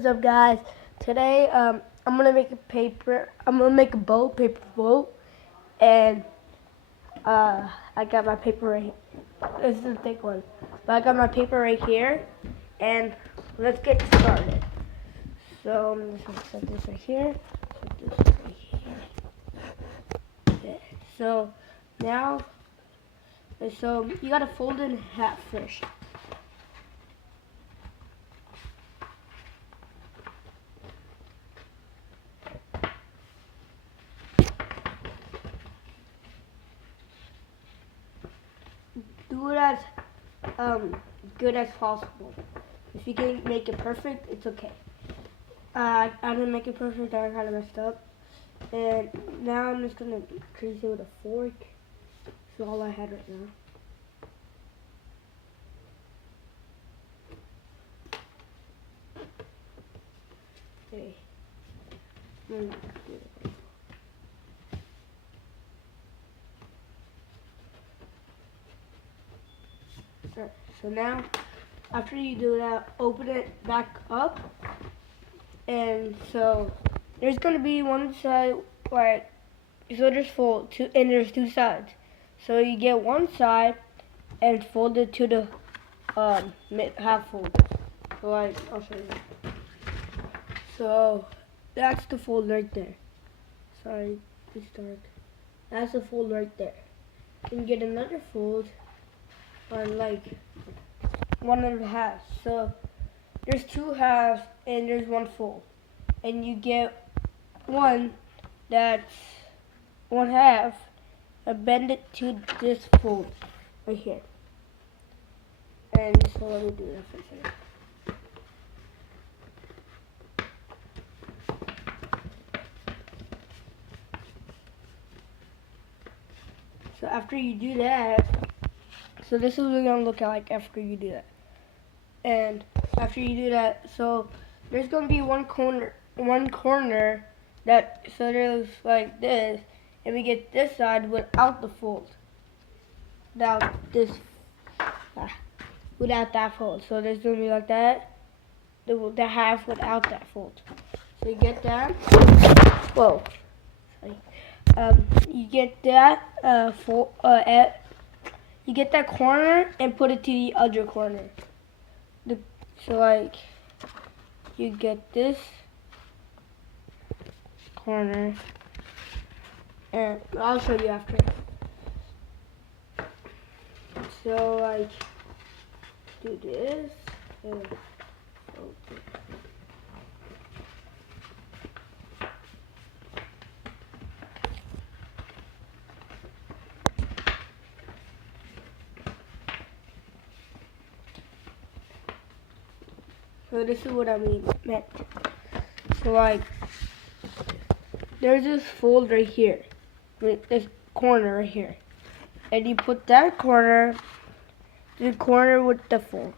What's up, guys? Today, I'm gonna make a paper boat, and I got my paper right here. This is the thick one, but I got my paper right here, and let's get started. So I'm just gonna set this right here, set this right here. Okay. So now, you gotta fold it in half first. Do it as good as possible. If you can make it perfect, it's okay. I didn't make it perfect. I kind of messed up, and now I'm just gonna crease it with a fork. That's all I had right now. Okay. Alright, so now, after you do that, open it back up, and so there's gonna be one side, like, so there's and there's two sides. So you get one side and fold it to the half fold. So I'll show you. So that's the fold right there. Sorry, it's dark. That's the fold right there. You get another fold on like one of the halves. So there's two halves and there's one fold. And you get one that's one half and bend it to this fold right here. And so let me do that for a second. So after you do that, so this is what it's gonna look like after you do that. And after you do that, so there's gonna be one corner that, so there's like this, and we get this side without the fold. Without that fold. So there's gonna be like that, the half without that fold. So you get that. Whoa. Sorry. You get that you get that corner and put it to the other corner. So like you get this corner, and I'll show you after. So like do this and so this is what I meant. So like, there's this fold right here, this corner right here, and you put that corner, the corner with the fold,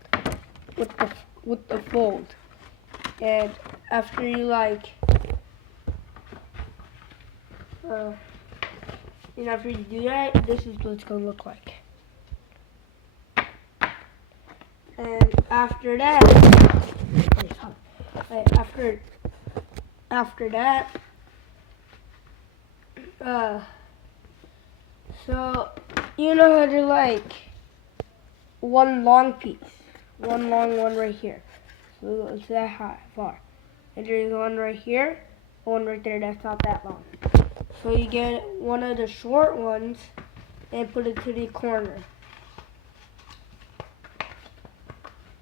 with the fold, and after you like, and after you do that, this is what it's gonna look like. And after that, after that, so you know how to like one long piece, one long one right here. So it's that far, and there's one right here, one right there. That's not that long. So you get one of the short ones and put it to the corner.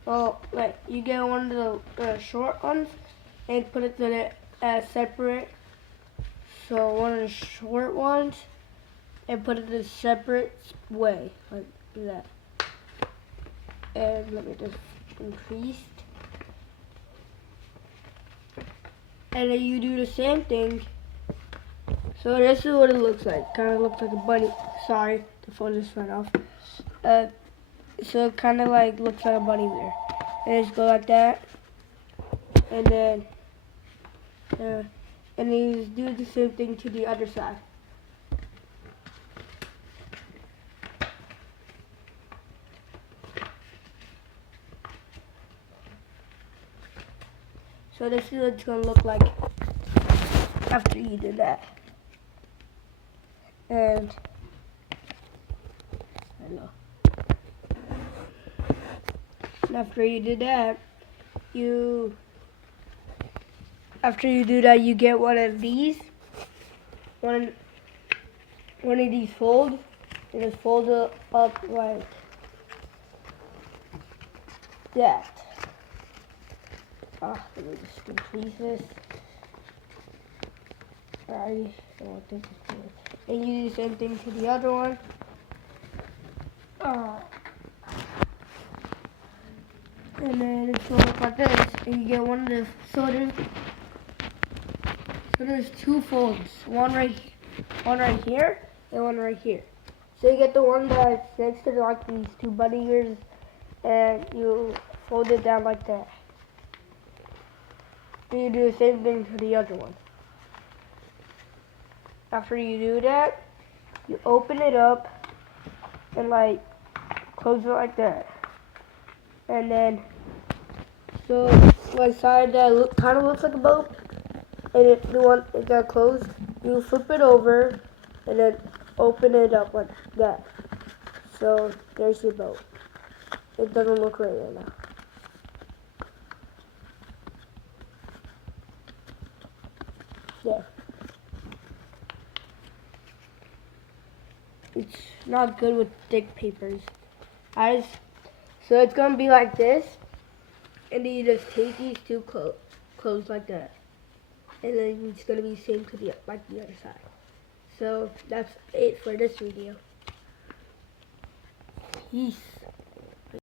Well, like you get one of the short ones and put it to the separate. So one of the short ones and put it in a separate way, like that. And let me just increase. And then you do the same thing. So this is what it looks like. Kind of looks like a bunny. Sorry, the phone just went off. So it kind of like looks like a bunny there. And just go like that. And then you just do the same thing to the other side. So this is what it's gonna look like after you do that. And I know. And after you do that, you get one of these, one of these folds, and just fold it up like that. Let me just complete this. I don't want this to do it. And you do the same thing to the other one. And then it's going to look like this. And you get one of the, so there's two folds. One right here, and one right here. So you get the one that's next to like these two bunny ears, and you fold it down like that. And you do the same thing to the other one. After you do that, you open it up and like close it like that. And then, so like side that kind of looks like a boat, and the one it got closed, you flip it over and then open it up like that. So there's your boat. It doesn't look right now. There. It's not good with thick papers. So it's gonna be like this, and then you just take these two close like that, and then it's gonna be the same to the like the other side. So that's it for this video. Peace.